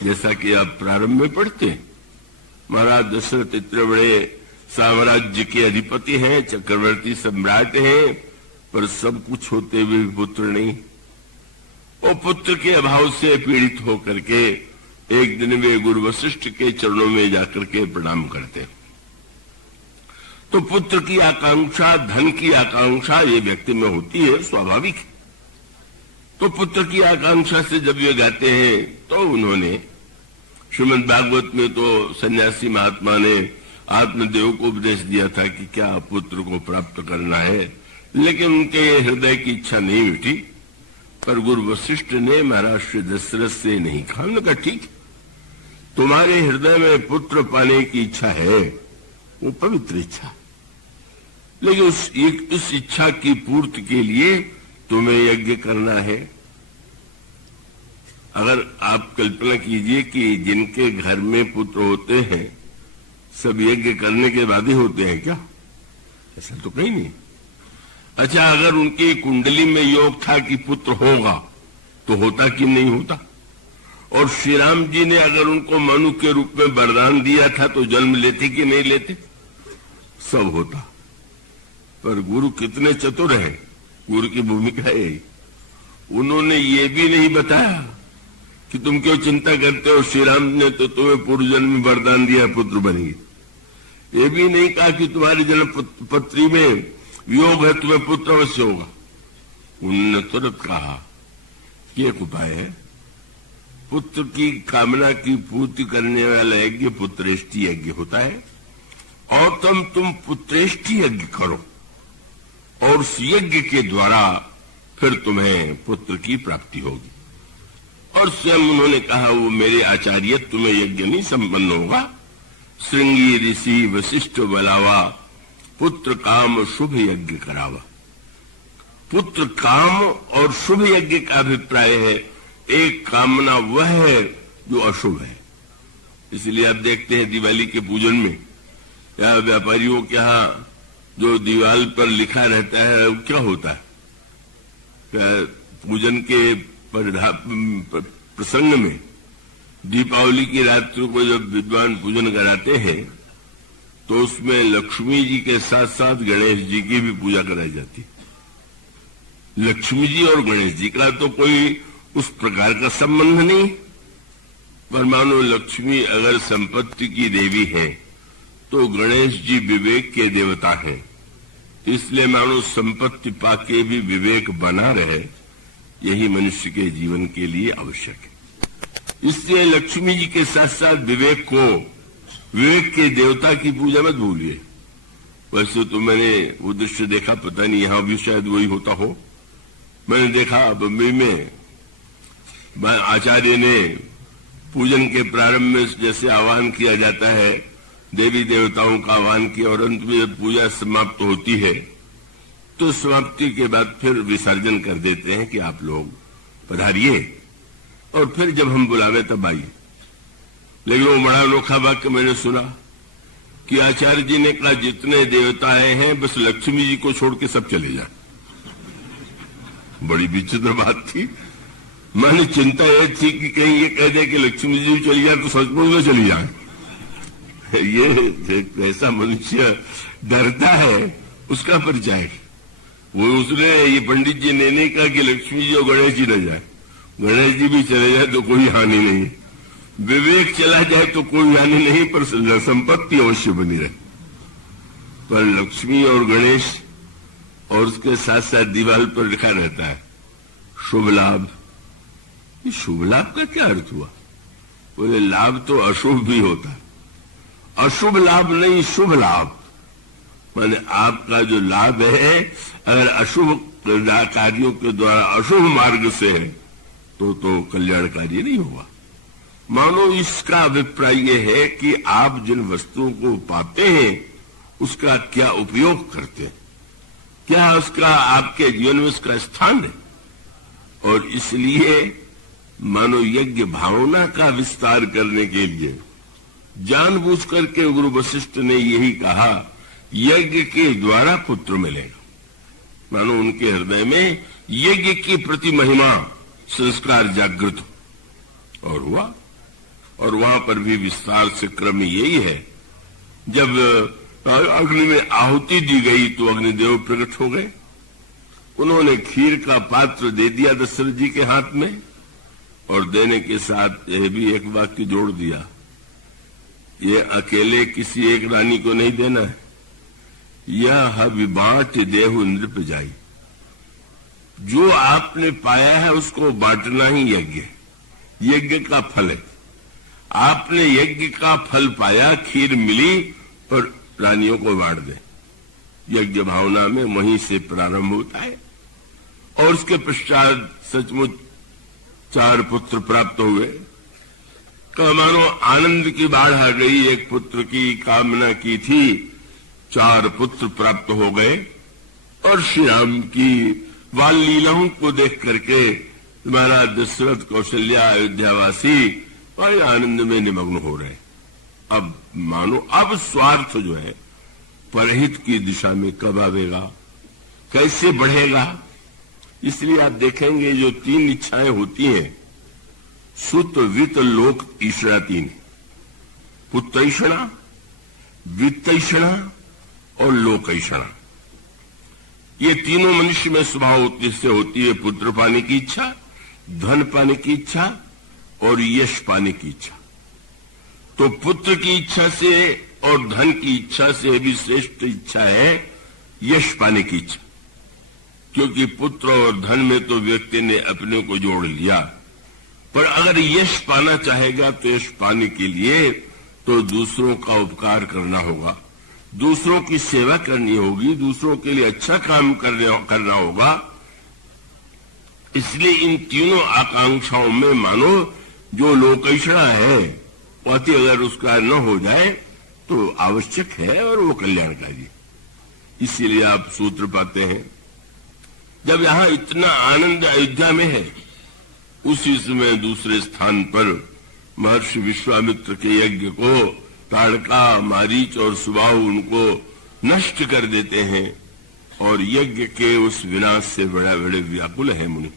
जैसा कि आप प्रारंभ में पढ़ते हैं, महाराज दशरथ इतने बड़े साम्राज्य के अधिपति हैं, चक्रवर्ती सम्राट हैं, पर सब कुछ होते हुए भी पुत्र नहीं। और पुत्र के अभाव से पीड़ित होकर के एक दिन वे गुरु वशिष्ठ के चरणों में जाकर के प्रणाम करते। तो पुत्र की आकांक्षा, धन की आकांक्षा ये व्यक्ति में होती है, स्वाभाविक है। तो पुत्र की आकांक्षा से जब ये गाते हैं, तो उन्होंने श्रीमद् भागवत में तो सन्यासी महात्मा ने आत्मदेव को उपदेश दिया था कि क्या पुत्र को प्राप्त करना है, लेकिन उनके हृदय की इच्छा नहीं मिटी। पर गुरु वशिष्ठ ने महाराज श्री दशरथ से नहीं कहा, उन्होंने कहा ठीक, तुम्हारे हृदय में पुत्र पाने की इच्छा है, वो पवित्र इच्छा, लेकिन उस इच्छा की पूर्ति के लिए तुम्हें यज्ञ करना है। अगर आप कल्पना कीजिए कि जिनके घर में पुत्र होते हैं सब यज्ञ करने के बाद ही होते हैं क्या? ऐसा तो कहीं नहीं। अच्छा, अगर उनकी कुंडली में योग था कि पुत्र होगा तो होता कि नहीं होता? और श्री राम जी ने अगर उनको मनु के रूप में वरदान दिया था तो जन्म लेते कि नहीं लेते? सब होता। पर गुरु कितने चतुर हैं, गुरु की भूमिका है, उन्होंने ये भी नहीं बताया कि तुम क्यों चिंता करते हो, श्री राम ने तो तुम्हें पूर्व जन्म में वरदान दिया पुत्र बनेगी। ये भी नहीं कहा कि तुम्हारी जन्म पत्री में योग है, तुम्हें पुत्र अवश्य होगा। उन्होंने तुरंत कहा कि एक उपाय है, पुत्र की कामना की पूर्ति करने वाला यज्ञ पुत्रेष्टि यज्ञ होता है, और तुम पुत्रेष्टि यज्ञ करो, और उस यज्ञ के द्वारा फिर तुम्हें पुत्र की प्राप्ति होगी। और स्वयं उन्होंने कहा, वो मेरे आचार्य, तुम्हें यज्ञ नहीं संपन्न होगा, श्रृंगी ऋषि वशिष्ठ बलावा, पुत्र काम शुभ यज्ञ करावा। पुत्र काम और शुभ यज्ञ का अभिप्राय है, एक कामना वह है जो अशुभ है। इसलिए आप देखते हैं दिवाली के पूजन में या व्यापारियों के यहाँ जो दीवार पर लिखा रहता है वो क्या होता है? पूजन के प्रसंग में दीपावली की रात्रि को जब विद्वान पूजन कराते हैं तो उसमें लक्ष्मी जी के साथ साथ गणेश जी की भी पूजा कराई जाती है। लक्ष्मी जी और गणेश जी का तो कोई उस प्रकार का संबंध नहीं, पर मानो लक्ष्मी अगर संपत्ति की देवी है तो गणेश जी विवेक के देवता हैं, इसलिए मानो संपत्ति पाके भी विवेक बना रहे, यही मनुष्य के जीवन के लिए आवश्यक है। इसलिए लक्ष्मी जी के साथ साथ विवेक को, विवेक के देवता की पूजा मत भूलिए। वैसे तो मैंने वो दृश्य देखा, पता नहीं यहां भी शायद वही होता हो, मैंने देखा बम्बई में आचार्य ने पूजन के प्रारंभ में जैसे आह्वान किया जाता है, देवी देवताओं का आह्वान किया, और अंत में जब पूजा समाप्त होती है तो समाप्ति के बाद फिर विसर्जन कर देते हैं कि आप लोग पधारिए, और फिर जब हम बुलावे तब आइए। लेकिन वो बड़ा अनोखा वाक्य मैंने सुना कि आचार्य जी ने कहा, जितने देवता आए हैं बस लक्ष्मी जी को छोड़ के सब चले जाए। बड़ी विचित्र बात थी। मैंने चिंता यह थी कि कहीं ये कह दे कि लक्ष्मी जी चली जाए तो सचमुच में चली जाए। ये ऐसा मनुष्य डरता है, उसका परिचय वो उसने, ये पंडित जी ने नहीं कहा कि लक्ष्मी जी और गणेश जी न जाए, गणेश जी भी चले जाए तो कोई हानि नहीं, विवेक चला जाए तो कोई हानि नहीं, पर संपत्ति अवश्य बनी रहे। पर लक्ष्मी और गणेश और उसके साथ साथ दीवार पर लिखा रहता है शुभ लाभ। ये शुभ लाभ का क्या अर्थ हुआ? बोले लाभ तो अशुभ भी होता है, अशुभ लाभ नहीं, शुभ लाभ। माने आपका जो लाभ है अगर अशुभ कार्यों के द्वारा अशुभ मार्ग से है तो कल्याणकारी नहीं होगा। मानो इसका अभिप्राय यह है कि आप जिन वस्तुओं को पाते हैं उसका क्या उपयोग करते हैं, क्या उसका आपके जीवन में उसका स्थान है। और इसलिए मानो यज्ञ भावना का विस्तार करने के लिए जानबूझ करके गुरु वशिष्ठ ने यही कहा, यज्ञ के द्वारा पुत्र मिलेगा। मानो उनके हृदय में यज्ञ की प्रति महिमा संस्कार जागृत और हुआ। और वहां पर भी विस्तार से क्रम यही है। जब अग्नि में आहुति दी गई तो अग्निदेव प्रकट हो गए। उन्होंने खीर का पात्र दे दिया दशरथ जी के हाथ में और देने के साथ यह भी एक वाक्य जोड़ दिया, ये अकेले किसी एक रानी को नहीं देना है, यह विबाट देहु नृप जाई। जो आपने पाया है उसको बांटना ही यज्ञ, यज्ञ का फल है। आपने यज्ञ का फल पाया, खीर मिली और रानियों को बांट दे। यज्ञ भावना में वहीं से प्रारंभ होता है और उसके पश्चात सचमुच 4 पुत्र प्राप्त हुए। मानो आनंद की बाढ़ आ गई। एक पुत्र की कामना की थी, 4 पुत्र प्राप्त हो गए और श्री राम की बाल लीलाओं को देख करके महाराज दशरथ कौशल्या अयोध्यावासी बड़े आनंद में निमग्न हो रहे। अब मानो अब स्वार्थ जो है परहित की दिशा में कब आवेगा, कैसे बढ़ेगा। इसलिए आप देखेंगे जो 3 इच्छाएं होती हैं, सुत वित्त लोक ईश्वरा 3, पुत्रैषणा, वित्तैषणा और लोकैषणा। ये तीनों मनुष्य में स्वभाव से होती है। पुत्र पाने की इच्छा, धन पाने की इच्छा और यश पाने की इच्छा। तो पुत्र की इच्छा से और धन की इच्छा से भी श्रेष्ठ इच्छा है यश पाने की इच्छा, क्योंकि पुत्र और धन में तो व्यक्ति ने अपने को जोड़ लिया। पर अगर यश पाना चाहेगा तो यश पाने के लिए तो दूसरों का उपकार करना होगा, दूसरों की सेवा करनी होगी, दूसरों के लिए अच्छा काम करना होगा। इसलिए इन तीनों आकांक्षाओं में मानो जो लोकैषणा है अति अगर उसका न हो जाए तो आवश्यक है और वो कल्याणकारी। इसीलिए आप सूत्र पाते हैं जब यहां इतना आनंद अयोध्या में है, उसी समय दूसरे स्थान पर महर्षि विश्वामित्र के यज्ञ को ताड़का, मारीच और सुबाहु उनको नष्ट कर देते हैं और यज्ञ के उस विनाश से बड़े व्याकुल है मुनि।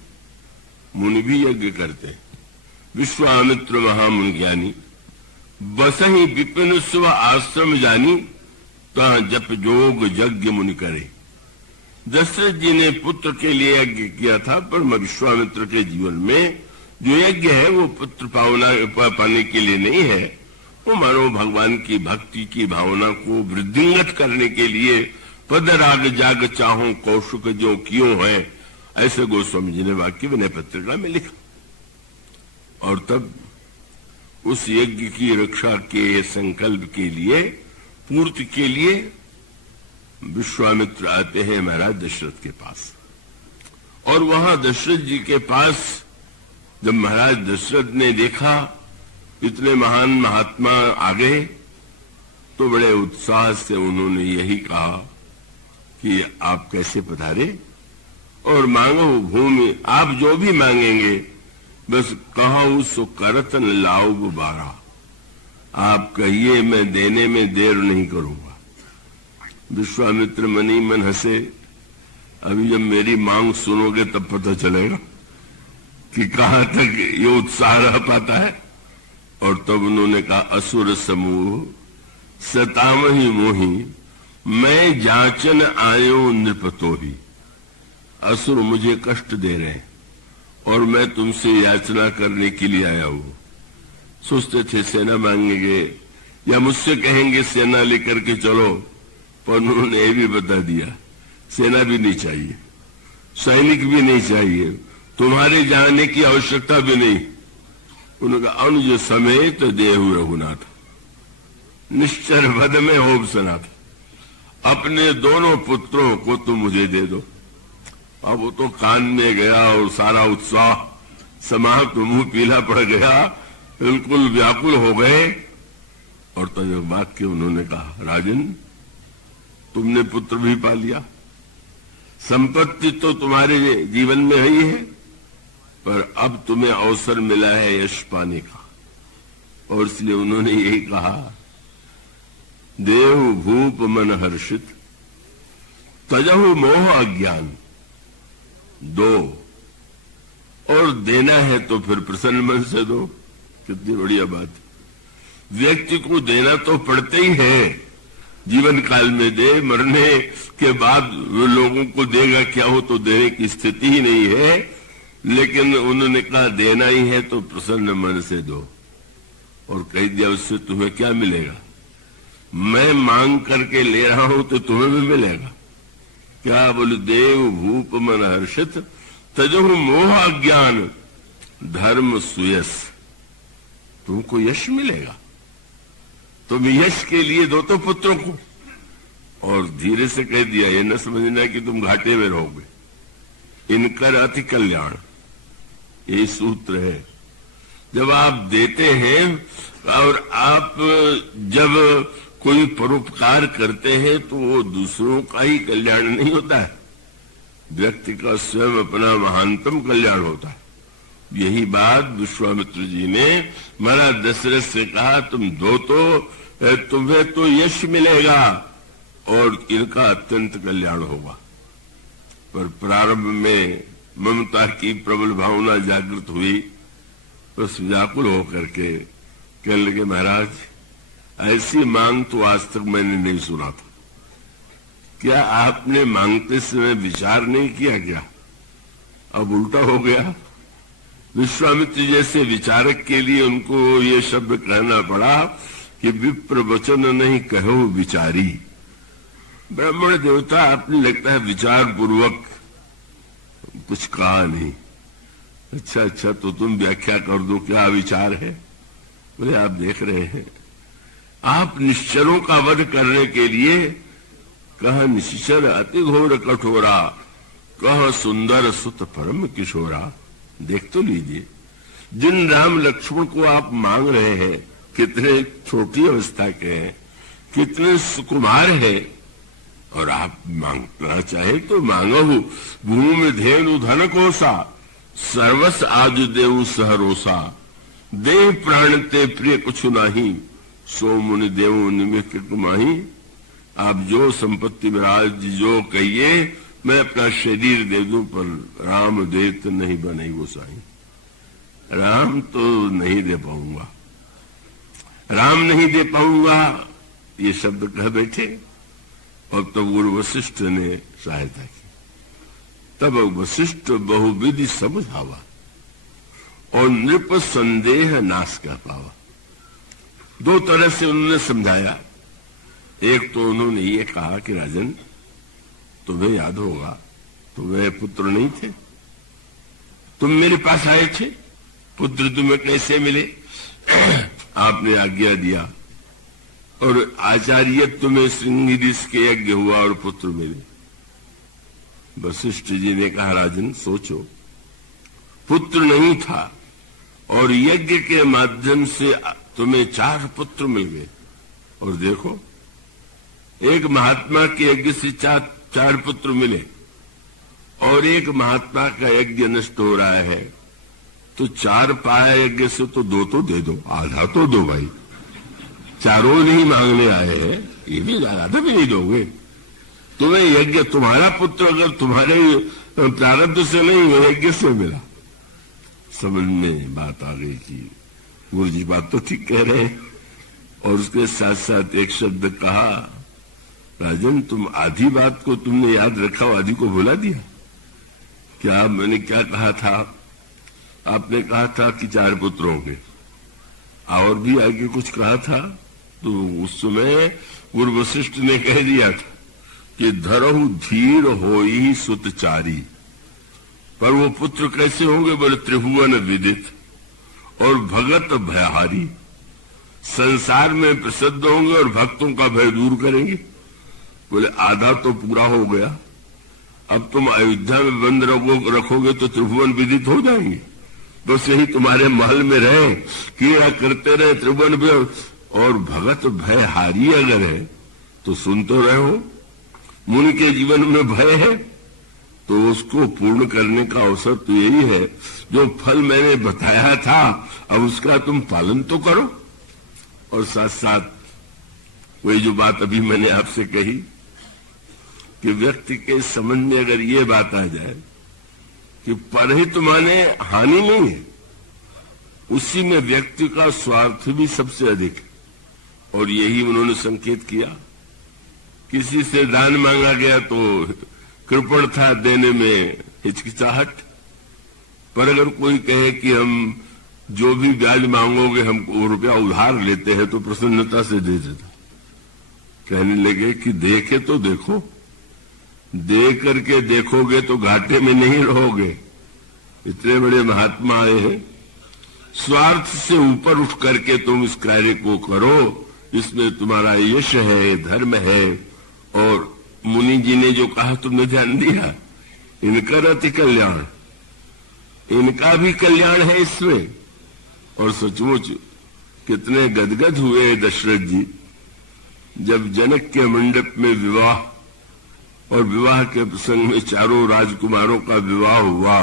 मुनि भी यज्ञ करते हैं। विश्वामित्र महामुनि ज्ञानी बसहि विपिन स्व आश्रम जानी, तह जप जोग यज्ञ मुनि करे। दशरथ जी ने पुत्र के लिए यज्ञ किया था, पर विश्वामित्र के जीवन में जो यज्ञ है वो पुत्र पाने के लिए नहीं है, वो मानो भगवान की भक्ति की भावना को वृद्धिंगत करने के लिए पद राग जाग चाहो कौशुक जो क्यों है, ऐसे गोस्वामी जी ने वाक्य विनय पत्रिका में लिखा। और तब उस यज्ञ की रक्षा के संकल्प के लिए, पूर्ति के लिए विश्वामित्र आते हैं महाराज दशरथ के पास। और वहां दशरथ जी के पास जब महाराज दशरथ ने देखा इतने महान महात्मा आ गए तो बड़े उत्साह से उन्होंने यही कहा कि आप कैसे पधारे और मांगो भूमि, आप जो भी मांगेंगे बस कहो सो करतन लाओ बारा। आप कहिए, मैं देने में देर नहीं करूंगा। विश्वामित्र मनी मन हंसे। अभी जब मेरी मांग सुनोगे तब पता चलेगा कि कहां तक ये उत्साह रह पाता है। और तब उन्होंने कहा, असुर समूह सतामहि मोही, मैं जाचन आयो नृपतो ही। असुर मुझे कष्ट दे रहे हैं और मैं तुमसे याचना करने के लिए आया हूं। सोचते थे सेना मांगेंगे या मुझसे कहेंगे सेना लेकर के चलो, पर उन्होंने ये भी बता दिया सेना भी नहीं चाहिए, सैनिक भी नहीं चाहिए, तुम्हारे जाने की आवश्यकता भी नहीं। उन्होंने कहा, अनुज समेत देहु रघुनाथ, निश्चर वध में होम सनाथ, अपने दोनों पुत्रों को तुम मुझे दे दो। अब वो तो कान में गया और सारा उत्साह समाप्त, मुंह पीला पड़ गया, बिल्कुल व्याकुल हो गए। और तब वाक्य उन्होंने कहा, राजन तुमने पुत्र भी पा लिया, संपत्ति तो तुम्हारे जीवन में ही है, पर अब तुम्हें अवसर मिला है यश पाने का। और इसलिए उन्होंने यही कहा, देव भूप मन हर्षित तजहु मोह अज्ञान, दो और देना है तो फिर प्रसन्न मन से दो। कितनी बढ़िया बात है। व्यक्ति को देना तो पड़ते ही है, जीवन काल में दे, मरने के बाद वो लोगों को देगा क्या, हो तो देने की स्थिति ही नहीं है। लेकिन उन्होंने कहा देना ही है तो प्रसन्न मन से दो, और कह दिया उससे तुम्हें क्या मिलेगा, मैं मांग करके ले रहा हूं तो तुम्हें भी मिलेगा क्या। बोले देव भूप मन हर्षित तजहु मोह अज्ञान धर्म सुयस, तुमको यश मिलेगा, तुम यश के लिए दो तो पुत्रों को। और धीरे से कह दिया ये न समझना कि तुम घाटे में रहोगे, इनकर अति कल्याण, यही सूत्र है। जब आप देते हैं और आप जब कोई परोपकार करते हैं तो वो दूसरों का ही कल्याण नहीं होता है, व्यक्ति का स्वयं अपना महानतम कल्याण होता है। यही बात विश्वामित्र जी ने महाराज दशरथ से कहा, तुम दो तो तुम्हें तो यश मिलेगा और इनका अत्यंत कल्याण होगा। पर प्रारंभ में ममता की प्रबल भावना जागृत हुई, बस व्याकुल होकर के कहने लगे महाराज ऐसी मांग तो आज तक मैंने नहीं सुना था, क्या आपने मांगते समय विचार नहीं किया क्या। अब उल्टा हो गया, विश्वामित्र जैसे विचारक के लिए उनको ये शब्द कहना पड़ा कि विप्र वचन नहीं कहो विचारी। ब्राह्मण देवता आपने लगता है विचार पूर्वक कुछ कहा नहीं। अच्छा तो तुम व्याख्या कर दो क्या विचार है। बोले आप देख रहे हैं, आप निश्चरों का वध करने के लिए कह निश्चर अति घोर कठोरा, कह सुंदर सुत परम किशोरा। देख तो लीजिए, जिन राम लक्ष्मण को आप मांग रहे हैं कितने छोटी अवस्था के हैं, कितने सुकुमार है, और आप मांगना चाहे तो मांगो। भूमि धेनु धन कोसा, सर्वस आज देव सहरोसा, देव प्राण ते प्रिय कुछ नाही, सो मुनि देव निमित्त कुमाही। आप जो संपत्ति महाराज जो कहिए मैं अपना शरीर दे दूं, पर राम देत नहीं बने गोसाई, राम तो नहीं दे पाऊंगा, राम नहीं दे पाऊंगा, ये शब्द कह बैठे। और तब गुरु वशिष्ठ ने सहायता की। तब वशिष्ठ बहुविधि समझावा और नृप संदेह नाश कर पावा। दो तरह से उन्होंने समझाया। एक तो उन्होंने ये कहा कि राजन तुम्हें याद होगा तुम्हें पुत्र नहीं थे, तुम मेरे पास आए थे, पुत्र तुम्हें कैसे मिले, आपने आज्ञा दिया और आचार्य तुम्हें सिंह के यज्ञ हुआ और पुत्र मिले। वशिष्ठ जी ने कहा राजन सोचो, पुत्र नहीं था और यज्ञ के माध्यम से तुम्हें 4 पुत्र मिल गए, और देखो एक महात्मा के यज्ञ से 4 पुत्र मिले और एक महात्मा का यज्ञ नष्ट हो रहा है, तो 4 पाया यज्ञ से तो 2 तो दे दो, आधा तो दो भाई, चारों नहीं मांगने आए हैं, ये भी आधा भी नहीं दोगे। तुम्हें यज्ञ तुम्हारा पुत्र अगर तुम्हारे प्रारब्ध से नहीं यज्ञ से मिला। समझ में बात आ गई कि गुरु जी बात तो ठीक कह रहे हैं। और उसके साथ साथ एक शब्द कहा, राजन तुम आधी बात को तुमने याद रखा और आधी को भुला दिया। क्या मैंने क्या कहा था, आपने कहा था कि 4 पुत्र होंगे, और भी आगे कुछ कहा था। तो उस समय गुरु वशिष्ठ ने कह दिया था कि धरहु धीर होई सुतचारी, पर वो पुत्र कैसे होंगे, बोले त्रिभुवन विदित और भगत भयहारी, संसार में प्रसिद्ध होंगे और भक्तों का भय दूर करेंगे। बोले आधा तो पूरा हो गया, अब तुम अयोध्या में बंद रखोगे तो त्रिभुवन विदित हो जाएंगे, बस यही तुम्हारे महल में रहे, किया करते रहे त्रिभुवन भी। और भगत भय हारी अगर है तो सुन तो रहे हो, मुनि के जीवन में भय है तो उसको पूर्ण करने का अवसर तो यही है, जो फल मैंने बताया था अब उसका तुम पालन तो करो। और साथ साथ वही जो बात अभी मैंने आपसे कही कि व्यक्ति के समझ में अगर ये बात आ जाए कि परहित माने हानि नहीं है, उसी में व्यक्ति का स्वार्थ भी सबसे अधिक है। और यही उन्होंने संकेत किया। किसी से दान मांगा गया तो कृपण था, देने में हिचकिचाहट, पर अगर कोई कहे कि हम जो भी ब्याज मांगोगे हमको रुपया उधार लेते हैं तो प्रसन्नता से दे देता। कहने लगे कि देखे तो देखो, दे करके देखोगे तो घाटे में नहीं रहोगे। इतने बड़े महात्मा आए हैं, स्वार्थ से ऊपर उठ करके तुम इस कार्य को करो, इसमें तुम्हारा यश है, धर्म है। और मुनि जी ने जो कहा तुमने ध्यान दिया, इनका रति कल्याण, इनका भी कल्याण है इसमें। और सचमुच कितने गदगद हुए दशरथ जी जब जनक के मंडप में विवाह और विवाह के प्रसंग में चारों राजकुमारों का विवाह हुआ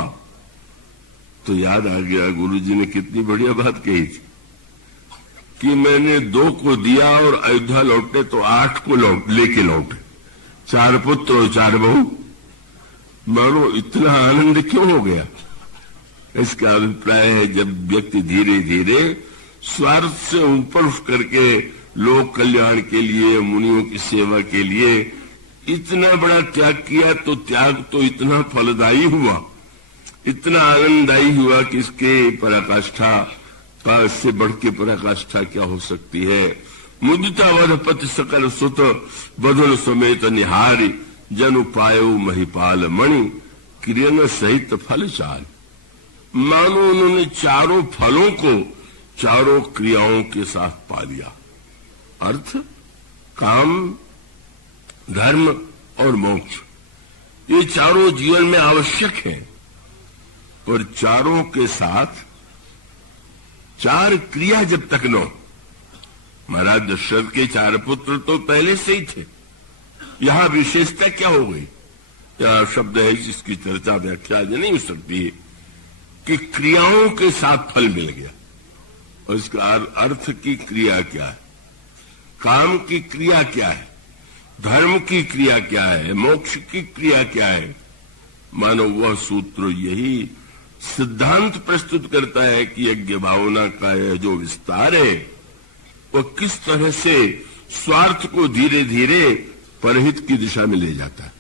तो याद आ गया गुरुजी ने कितनी बढ़िया बात कही थी कि मैंने 2 को दिया और अयोध्या लौटे तो 8 को लेके लौटे, 4 पुत्र और 4 बहू। मानो इतना आनंद क्यों हो गया? इसका अभिप्राय है जब व्यक्ति धीरे धीरे स्वार्थ से ऊपर उठ करके लोक कल्याण के लिए, मुनियों की सेवा के लिए इतना बड़ा त्याग किया तो त्याग तो इतना फलदायी हुआ, इतना आनंददायी हुआ कि इसके पराकाष्ठा का, इससे बढ़ के पराकाष्ठा क्या हो सकती है। मुदिता वधपति सकल सुत बधुल समेत निहारी, जनु पायो महिपाल मणि क्रियन सहित फल चाल। मानो उन्होंने चारों फलों को चारों क्रियाओं के साथ पा लिया। अर्थ, काम, धर्म और मोक्ष, ये चारों जीवन में आवश्यक है, पर चारों के साथ 4 क्रिया जब तक न हो। महाराज दशरथ के 4 पुत्र तो पहले से ही थे, यहां विशेषता क्या हो गई? यह शब्द है जिसकी चर्चा व्याख्या नहीं हो सकती है कि क्रियाओं के साथ फल मिल गया। और इसका अर्थ की क्रिया क्या है, काम की क्रिया क्या है, धर्म की क्रिया क्या है, मोक्ष की क्रिया क्या है। मानो वह सूत्र यही सिद्धांत प्रस्तुत करता है कि यज्ञ भावना का यह जो विस्तार है वह किस तरह से स्वार्थ को धीरे धीरे परहित की दिशा में ले जाता है।